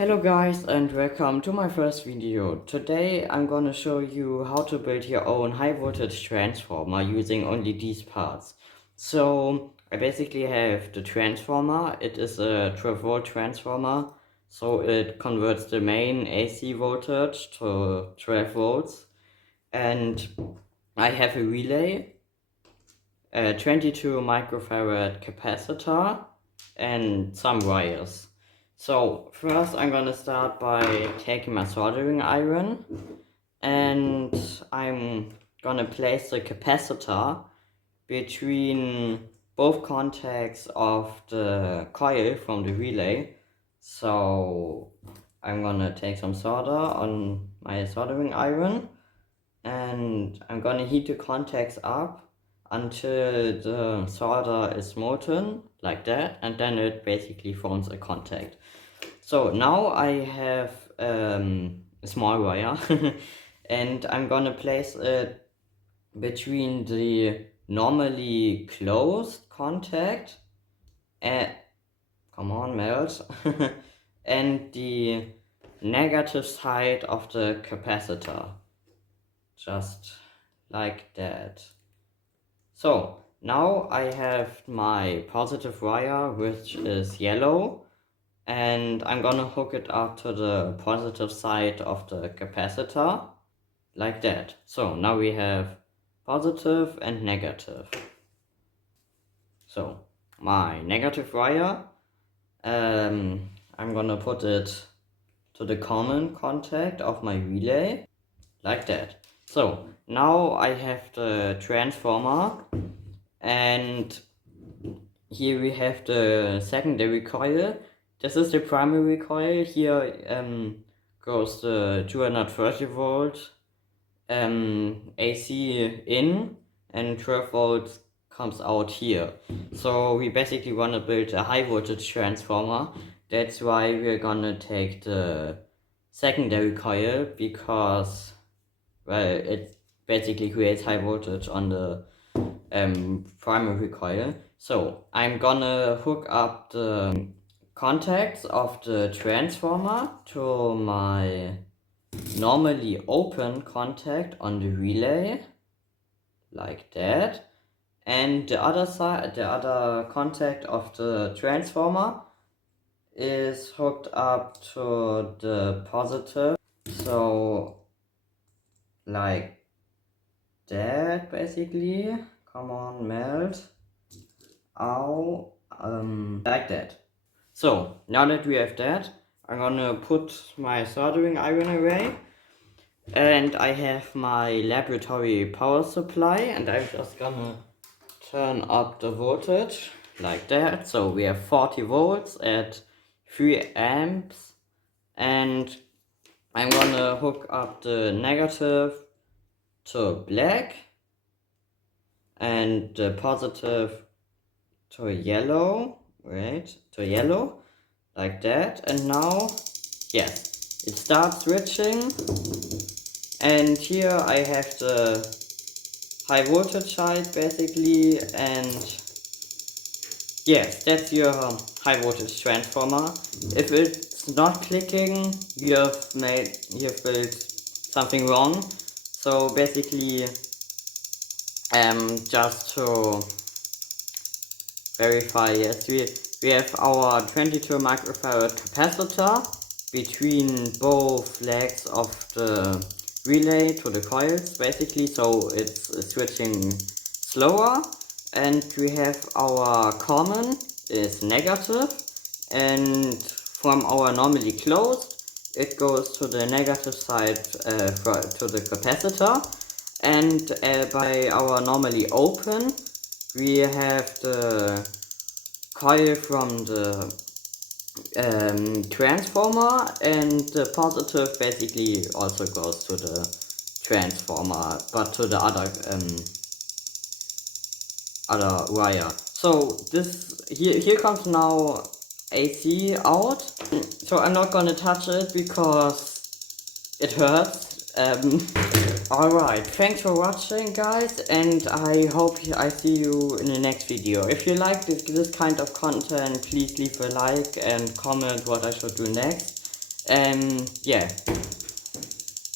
Hello guys and welcome to my first video. Today I'm gonna show you how to build your own high voltage transformer using only these parts. So I basically have the transformer. It is a 12 volt transformer, so it converts the main AC voltage to 12 volts. And I have a relay, a 22 microfarad capacitor and some wires. So first I'm gonna start by taking my soldering iron and I'm gonna place the capacitor between both contacts of the coil from the relay. So I'm gonna take some solder on my soldering iron and I'm gonna heat the contacts up until the solder is molten, like that, and then it basically forms a contact. So now I have a small wire and I'm gonna place it between the normally closed contact and come on, melt and the negative side of the capacitor, just like that. So now I have my positive wire, which is yellow, and I'm gonna hook it up to the positive side of the capacitor, like that. So now we have positive and negative. So my negative wire, I'm gonna put it to the common contact of my relay, like that. So now I have the transformer, and here we have the secondary coil. This is the primary coil. Here goes the 230 volt AC in, and 12 volts comes out here. So we basically want to build a high voltage transformer. That's why we're gonna take the secondary coil, because, well, it basically creates high voltage on the primary coil. So I'm gonna hook up the contacts of the transformer to my normally open contact on the relay, like that, and the other side, the other contact of the transformer is hooked up to the positive, so like that basically. Come on, melt. Ow. Like that. So now that we have that, I'm gonna put my soldering iron away, and I have my laboratory power supply, and I'm just gonna turn up the voltage like that. So we have 40 volts at 3 amps, and I'm gonna hook up the negative to black and the positive to yellow, like that. And now, yes, it starts switching, and here I have the high voltage side basically, and yes, that's your high voltage transformer. If it's not clicking, you have built something wrong. So basically, just to verify, yes, we have our 22 microfarad capacitor between both legs of the relay to the coils basically, so it's switching slower. And we have our common is negative, and from our normally closed it goes to the negative side to the capacitor, and by our normally open we have the coil from the transformer, and the positive basically also goes to the transformer, but to the other wire. So this here comes now AC out. So I'm not gonna touch it because it hurts. Alright, thanks for watching guys, and I hope I see you in the next video. If you like this kind of content, please leave a like and comment what I should do next. And yeah,